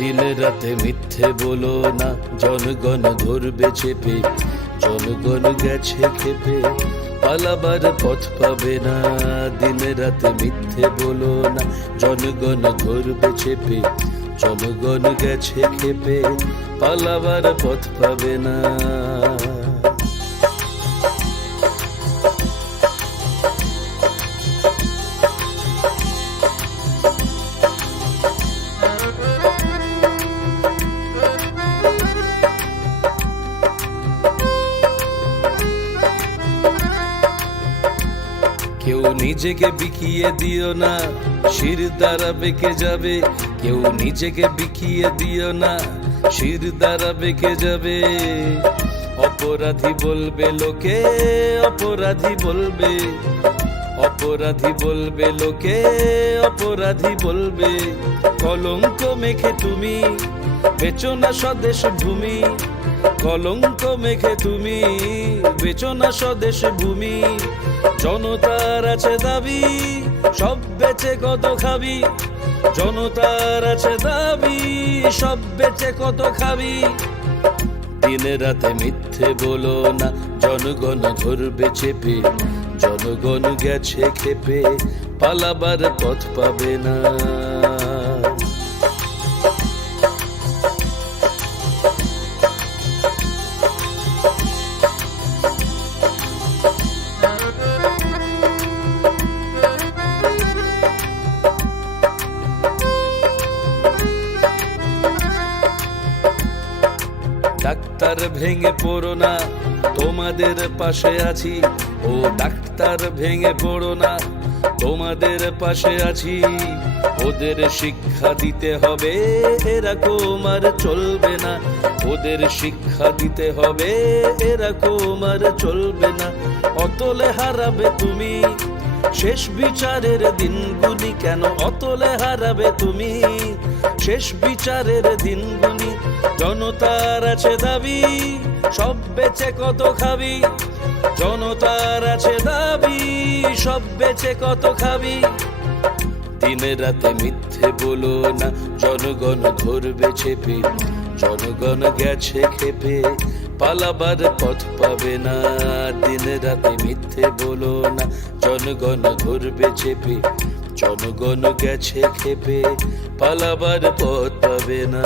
দিন রাতে মিথ্যে বলো না, জনগণ ধরবে চেপে, জনগণ গেছে খেপে, পালাবার পথ পাবে না। দিন রাতে মিথ্যে বলো না, জনগণ ধরবে চেপে, জনগণ গেছে খেপে, পালাবার পথ পাবে না। কেউ নিজেকে বিকিয়ে দিও না, শির দ্বারা বেঁকে যাবে। কেউ নিজেকে বিকিয়ে দিও না, শির দ্বারা বেঁকে যাবে। অপরাধী বলবে লোকে, অপরাধী বলবে, অপরাধী বলবে লোকে, অপরাধী বলবে। কলঙ্ক মেখে তুমি বেচো না স্বদেশ ভূমি, কলঙ্ক মেখে তুমি বেচো না স্বদেশ ভূমি। জনতার আছে দাবি, সব বেচে কত খাবি। জনতার আছে দাবি, সব বেচে কত খাবি। দিন রাতে মিথ্যে বলো না, জনগণ ধরবে চেপে, জনগণ গেছে খেপে, পালাবার পথ পাবে না। ডাক্তার ভেঙে পড়ো না, তোমাদের পাশে আছি। ও ডাক্তার ভেঙে পড়ো না, তোমাদের পাশে আছি। ওদের শিক্ষা দিতে হবে, এরকম আর চলবে না। ওদের শিক্ষা দিতে হবে, এরকম আর চলবে না। অতলে হারাবে তুমি শেষ বিচারের দিনগুলি, কেন অতলে হারাবে তুমি শেষ বিচারের দিনগুলি। জনতার আছে দাবি, সব বেচে কত খাবি। জনতার আছে দাবি, সব বেচে কত খাবি। দিন রাতে মিথ্যে বলো না, জনগণ ধরবে চেপে, জনগণ গেছে খেপে, পালাবার পথ পাবে না। দিন রাতে মিথ্যে বলো না, জনগণ ধরবে চেপে, জনগণ গেছে খেপে, পালাবার পথ পাবে না।